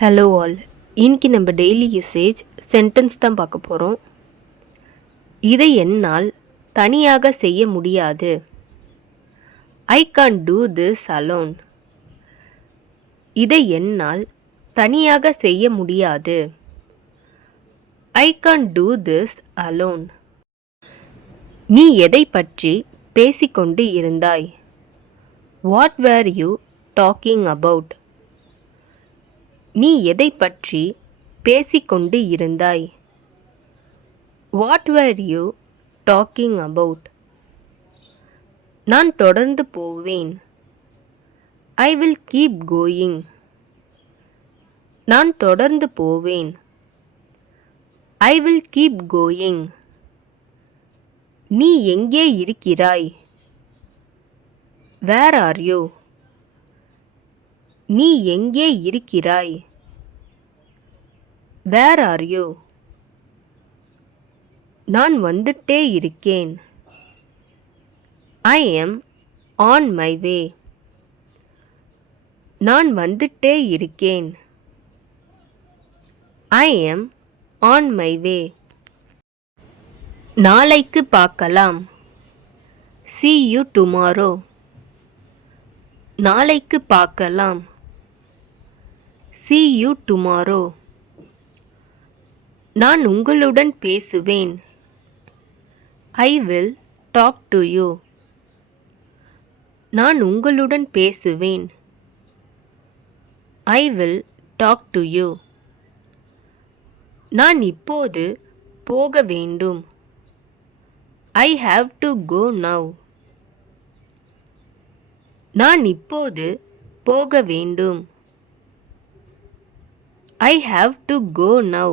Hello all. இன்னைக்கு நம்ம daily usage sentence தான் பார்க்க போகிறோம். இதை என்னால் தனியாக செய்ய முடியாது. I can't do this alone. இதை என்னால் தனியாக செய்ய முடியாது. I can't do this alone. நீ எதை பற்றி பேசிக்கொண்டு இருந்தாய்? What were you talking about? நீ எதை பற்றி பேசிக்கொண்டு இருந்தாய்? What were you talking about? நான் தொடர்ந்து போவேன். I will keep going. நான் தொடர்ந்து போவேன். I will keep going. நீ எங்கே இருக்கிறாய்? Where are you? நீ எங்கே இருக்கிறாய்? Where are you? நான் வந்துட்டே இருக்கேன். I M on my way. நான் வந்துட்டே இருக்கேன். I M on my way. நாளைக்கு பார்க்கலாம். See you tomorrow. நாளைக்கு பார்க்கலாம். See you tomorrow. நான் உங்களுடன் பேசுவேன். I will talk to you. நான் உங்களுடன் பேசுவேன். I will talk to you. நான் இப்போது போக வேண்டும். I have to go now. நான் இப்போது போக வேண்டும். I have to go now.